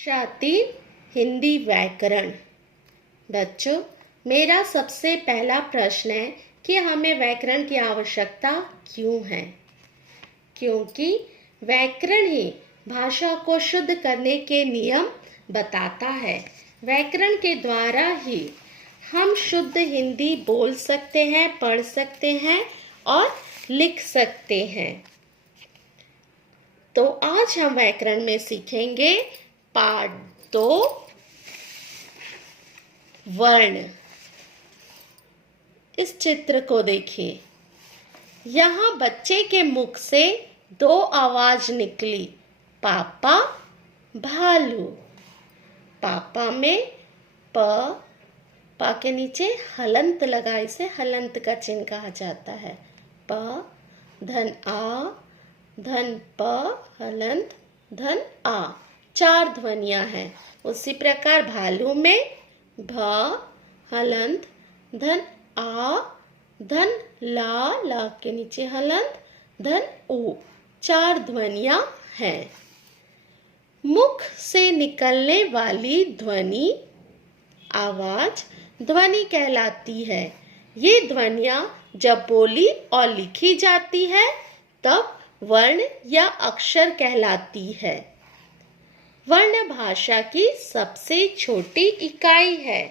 शातिर हिंदी व्याकरण। बच्चों, मेरा सबसे पहला प्रश्न है कि हमें व्याकरण की आवश्यकता क्यों है? क्योंकि व्याकरण ही भाषा को शुद्ध करने के नियम बताता है। व्याकरण के द्वारा ही हम शुद्ध हिंदी बोल सकते हैं, पढ़ सकते हैं और लिख सकते हैं। तो आज हम व्याकरण में सीखेंगे पाठ 2 वर्ण। इस चित्र को देखिए। यहाँ बच्चे के मुख से 2 आवाज निकली, पापा, भालू। पापा में प के नीचे हलंत लगा, इसे हलंत का चिन्ह कहा जाता है। प धन आ, धन प, हलंत, धन आ, 4 ध्वनियां हैं। उसी प्रकार भालू में भ, हलंत, धन आ, धन ला, ला के नीचे हलंत, धन ऊ, 4 ध्वनियां हैं। मुख से निकलने वाली ध्वनि आवाज ध्वनि कहलाती है। ये ध्वनियां जब बोली और लिखी जाती है तब वर्ण या अक्षर कहलाती है। वर्ण भाषा की सबसे छोटी इकाई है।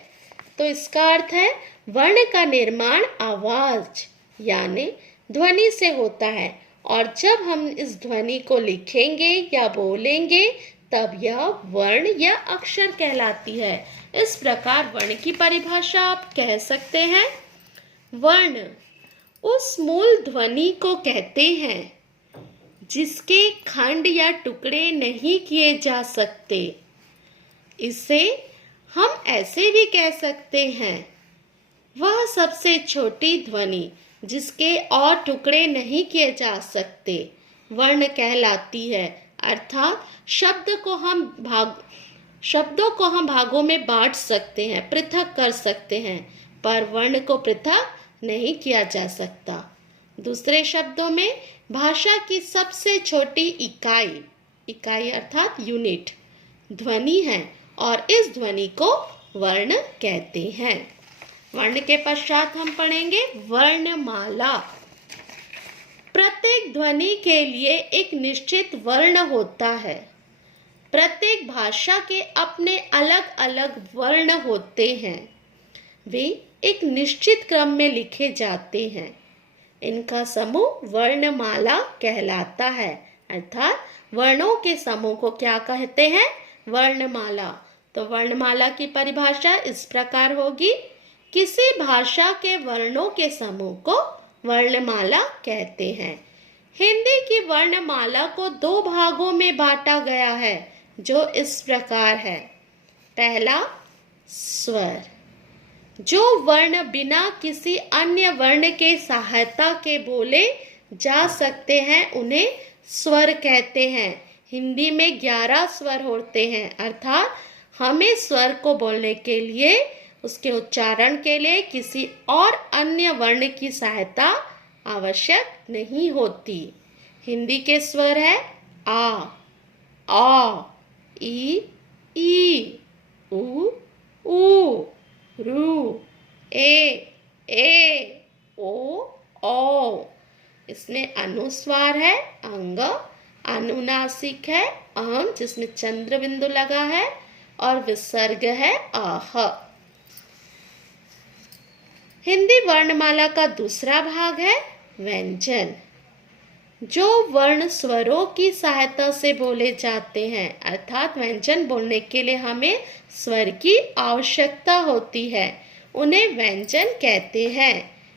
तो इसका अर्थ है वर्ण का निर्माण आवाज यानी ध्वनि से होता है, और जब हम इस ध्वनि को लिखेंगे या बोलेंगे तब यह वर्ण या अक्षर कहलाती है। इस प्रकार वर्ण की परिभाषा आप कह सकते हैं। वर्ण उस मूल ध्वनि को कहते हैं जिसके खंड या टुकड़े नहीं किए जा सकते। इसे हम ऐसे भी कह सकते हैं, वह सबसे छोटी ध्वनि जिसके और टुकड़े नहीं किए जा सकते वर्ण कहलाती है। अर्थात शब्दों को हम भागों में बांट सकते हैं, पृथक कर सकते हैं, पर वर्ण को पृथक नहीं किया जा सकता। दूसरे शब्दों में भाषा की सबसे छोटी इकाई अर्थात यूनिट ध्वनि है, और इस ध्वनि को वर्ण कहते हैं। वर्ण के पश्चात हम पढ़ेंगे वर्णमाला। प्रत्येक ध्वनि के लिए एक निश्चित वर्ण होता है। प्रत्येक भाषा के अपने अलग अलग वर्ण होते हैं। वे एक निश्चित क्रम में लिखे जाते हैं। इनका समूह वर्णमाला कहलाता है। अर्थात वर्णों के समूह को क्या कहते हैं? वर्णमाला। तो वर्णमाला की परिभाषा इस प्रकार होगी, किसी भाषा के वर्णों के समूह को वर्णमाला कहते हैं। हिंदी की वर्णमाला को 2 भागों में बांटा गया है, जो इस प्रकार है। पहला, स्वर। जो वर्ण बिना किसी अन्य वर्ण के सहायता के बोले जा सकते हैं उन्हें स्वर कहते हैं। हिंदी में 11 स्वर होते हैं, अर्थात हमें स्वर को बोलने के लिए, उसके उच्चारण के लिए किसी और अन्य वर्ण की सहायता आवश्यक नहीं होती। हिंदी के स्वर है आ, ई, उ, रू, ए, ओ। इसमें अनुस्वार है अंग, अनुनासिक है अम जिसमें चंद्र बिंदु लगा है, और विसर्ग है आह। हिंदी वर्णमाला का दूसरा भाग है व्यंजन। जो वर्ण स्वरों की सहायता से बोले जाते हैं, अर्थात व्यंजन बोलने के लिए हमें स्वर की आवश्यकता होती है, उन्हें व्यंजन कहते हैं।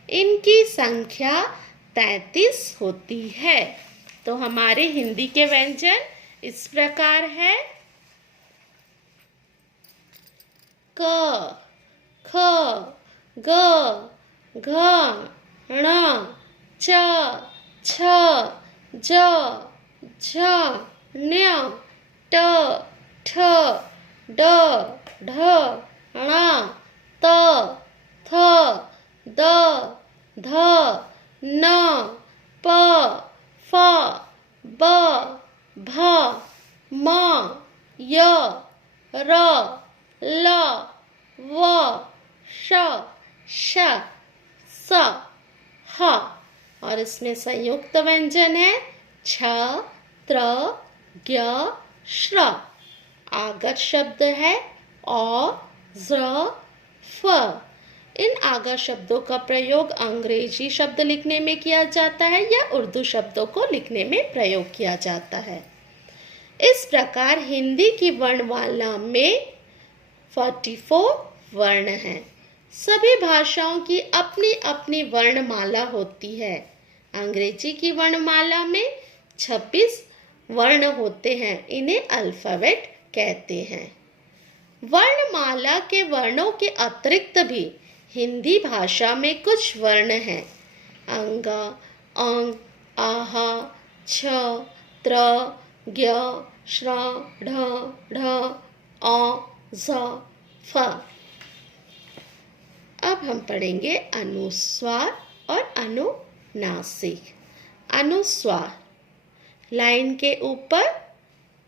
इनकी संख्या 33 होती है। तो हमारे हिंदी के व्यंजन इस प्रकार है। क, ख, ग, घ, ण, च, छ, ज, झ, ञ, ट, ठ, ड, ढ, ण, त, थ, द, ध, न, प, फ, ब, भ, म, य, र, ल, व, श, श, स, ह। और इसमें संयुक्त व्यंजन है छ, त्र, ज्ञ, श्र। आगत शब्द है अ, ज, फ। इन आगत शब्दों का प्रयोग अंग्रेजी शब्द लिखने में किया जाता है या उर्दू शब्दों को लिखने में प्रयोग किया जाता है। इस प्रकार हिंदी की वर्णमाला में 44 वर्ण हैं। सभी भाषाओं की अपनी अपनी वर्णमाला होती है। अंग्रेजी की वर्णमाला में 26 वर्ण होते हैं, इन्हें अल्फाबेट कहते हैं। वर्णमाला के वर्णों के अतिरिक्त भी हिंदी भाषा में कुछ वर्ण हैं। अंग, अंग, आहा, छ, त्र, ज्ञ, श्र, ढ, ढ, अ, ज, फ। अब हम पढ़ेंगे अनुस्वार और अनुनासिक। अनुस्वार, लाइन के ऊपर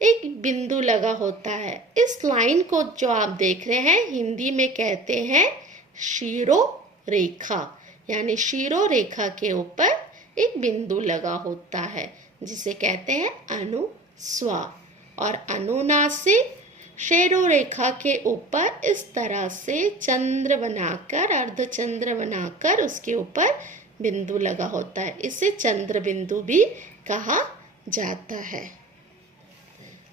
एक बिंदु लगा होता है। इस लाइन को जो आप देख रहे हैं हिंदी में कहते हैं शिरोरेखा, यानी शिरोरेखा के ऊपर एक बिंदु लगा होता है जिसे कहते हैं अनुस्वार। और अनुनासिक, शिरोरेखा के ऊपर इस तरह से चंद्र बनाकर, अर्धचंद्र बनाकर उसके ऊपर बिंदु लगा होता है, इसे चंद्र बिंदु भी कहा जाता है।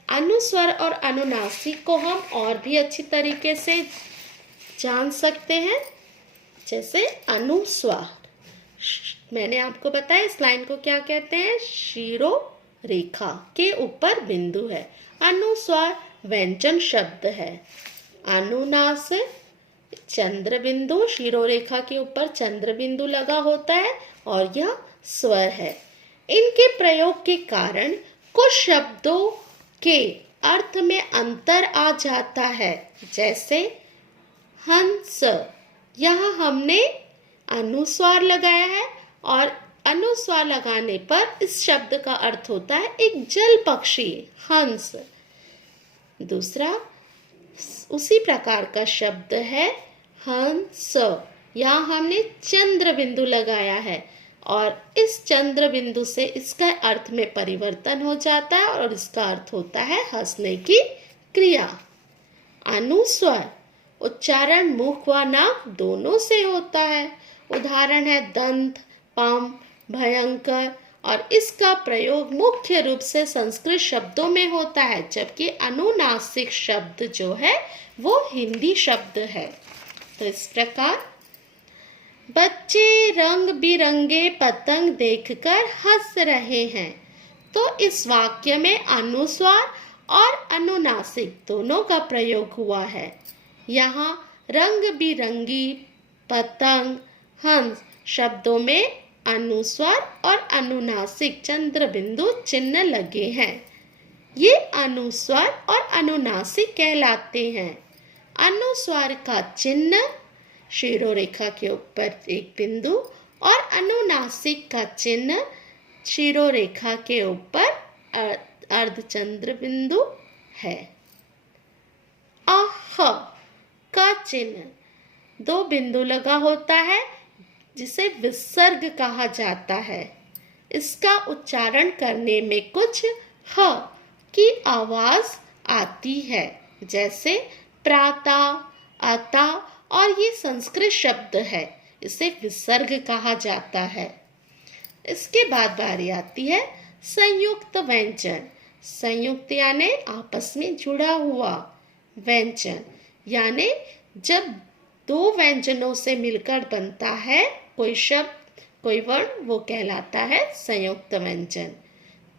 अनुस्वर और अनुनासिक को हम और भी अच्छी तरीके से जान सकते हैं। जैसे अनुस्वार, मैंने आपको बताया इस लाइन को क्या कहते हैं, शिरोरेखा के ऊपर बिंदु है। अनुस्वार व्यंजन शब्द है। अनुनासिक, चंद्र बिंदु, शिरोरेखा के ऊपर चंद्र बिंदु लगा होता है और यह स्वर है। इनके प्रयोग के कारण कुछ शब्दों के अर्थ में अंतर आ जाता है। जैसे हंस, यहाँ हमने अनुस्वार लगाया है और अनुस्वार लगाने पर इस शब्द का अर्थ होता है एक जल पक्षी, हंस। दूसरा उसी प्रकार का शब्द है हंस, यहाँ हमने चंद्र बिंदु लगाया है और इस चंद्र बिंदु से इसका अर्थ में परिवर्तन हो जाता है और इसका अर्थ होता है हंसने की क्रिया। अनुस्वर उच्चारण मुख व नाक दोनों से होता है। उदाहरण है दंत, पम, भयंकर। और इसका प्रयोग मुख्य रूप से संस्कृत शब्दों में होता है, जबकि अनुनासिक शब्द जो है वो हिंदी शब्द है। तो इस प्रकार बच्चे रंग बिरंगे पतंग देखकर हंस रहे हैं। तो इस वाक्य में अनुस्वार और अनुनासिक दोनों का प्रयोग हुआ है। यहाँ रंग बिरंगी, पतंग, हंस शब्दों में अनुस्वार और अनुनासिक चंद्र बिंदु चिन्ह लगे हैं। ये अनुस्वार और अनुनासिक कहलाते हैं। अनुस्वार का चिन्ह शिरोरेखा के ऊपर एक बिंदु और अनुनासिक का चिन्ह शिरोरेखा के ऊपर अर्धचंद्र बिंदु है। अह का चिन्ह 2 बिंदु लगा होता है जिसे विसर्ग कहा जाता है। इसका उच्चारण करने में कुछ ह की आवाज आती है, जैसे प्राता, आता। और ये संस्कृत शब्द है, इसे विसर्ग कहा जाता है। इसके बाद बारी आती है संयुक्त व्यंजन। संयुक्त यानी आपस में जुड़ा हुआ, व्यंजन यानी जब 2 व्यंजनों से मिलकर बनता है कोई शब्द, कोई वर्ण, वो कहलाता है संयुक्त व्यंजन।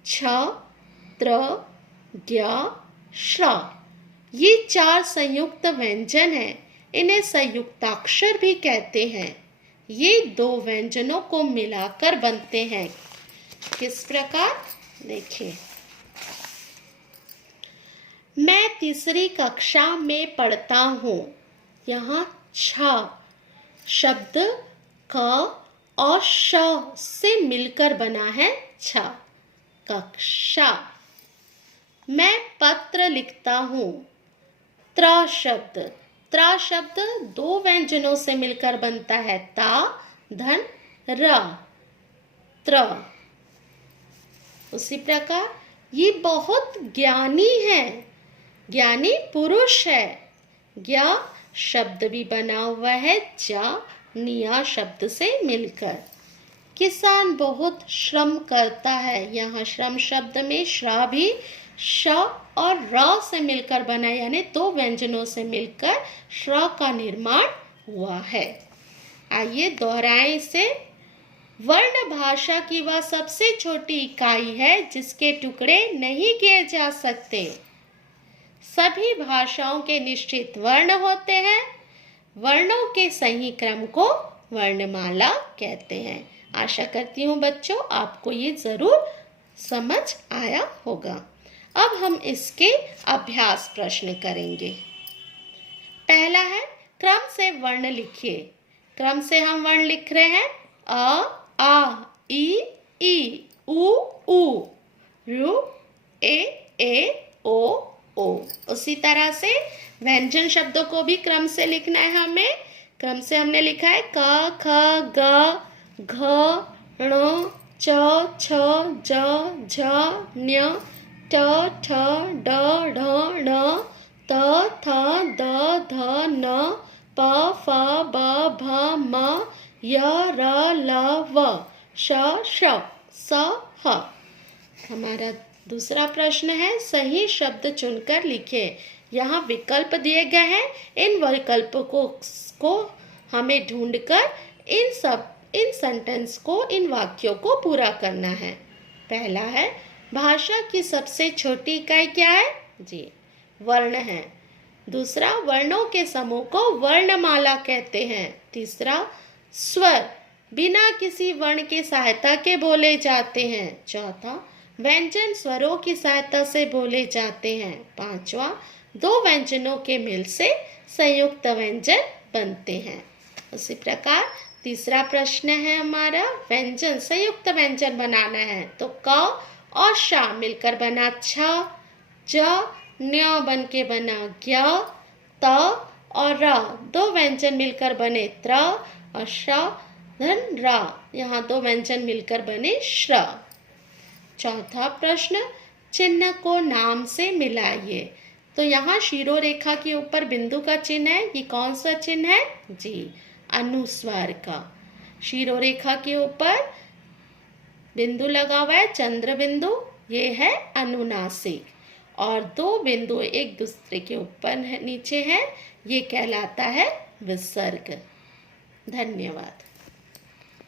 छ, त्र, ज्ञ, श्र, ये 4 संयुक्त व्यंजन हैं। इन्हें संयुक्ताक्षर भी कहते हैं। ये 2 व्यंजनों को मिलाकर बनते हैं। किस प्रकार, देखिए। मैं 3री कक्षा में पढ़ता हूँ। यहाँ छ शब्द क और श से मिलकर बना है छ, कक्षा। मैं पत्र लिखता हूँ। त्र शब्द, त्र शब्द दो व्यंजनों से मिलकर बनता है, ता धन र, त्र। उसी प्रकार ये बहुत ज्ञानी है, ज्ञानी पुरुष है। ज्ञ शब्द भी बना हुआ है जा निया शब्द से मिलकर। किसान बहुत श्रम करता है, यहाँ श्रम शब्द में श्रा भी श और र से मिलकर बना, यानी दो व्यंजनों से मिलकर श्र का निर्माण हुआ है। आइए दोहराएं इसे। वर्ण भाषा की वह सबसे छोटी इकाई है जिसके टुकड़े नहीं किए जा सकते। सभी भाषाओं के निश्चित वर्ण होते हैं। वर्णों के सही क्रम को वर्णमाला कहते हैं। आशा करती हूँ बच्चों आपको ये जरूर समझ आया होगा। अब हम इसके अभ्यास प्रश्न करेंगे। पहला है क्रम से वर्ण लिखिए। क्रम से हम वर्ण लिख रहे हैं अ आ ई उ ऊ ऋ ए ओ ओ। उसी तरह से व्यंजन शब्दों को भी क्रम से लिखना है हमें। क्रम से हमने लिखा है क ख ग घ ण च छ ज झ ञ ट ठ ड ढ ण त थ द ध न प फ ब भ म य र ल व श श स ह। हमारा दूसरा प्रश्न है सही शब्द चुनकर लिखे। यहाँ विकल्प दिए गए हैं, इन विकल्पों को हमें ढूंढकर इन सेंटेंस को, इन वाक्यों को पूरा करना है। पहला है भाषा की सबसे छोटी इकाई क्या है जी, वर्ण है। दूसरा वर्णों के समूह को वर्णमाला कहते हैं। तीसरा स्वर बिना किसी वर्ण की सहायता के बोले जाते हैं। चौथा व्यंजन स्वरों की सहायता से बोले जाते हैं। पांचवा दो व्यंजनों के मिल से संयुक्त व्यंजन बनते हैं। उसी प्रकार तीसरा प्रश्न है हमारा व्यंजन, संयुक्त व्यंजन बनाना है तो क और शा मिलकर बना छ, ज न्य बन के बना ज्ञ, त और र दो व्यंजन मिलकर बने त्र और श धन र, यहाँ दो व्यंजन मिलकर बने श्र। चौथा प्रश्न चिन्ह को नाम से मिलाइए। तो यहाँ शिरो रेखा के ऊपर बिंदु का चिन्ह है, ये कौन सा चिन्ह है जी, अनुस्वार का। शिरो रेखा के ऊपर बिंदु लगा हुआ है चंद्र बिंदु, ये है अनुनासिक, और दो बिंदु एक दूसरे के ऊपर नीचे है, ये कहलाता है विसर्ग। धन्यवाद।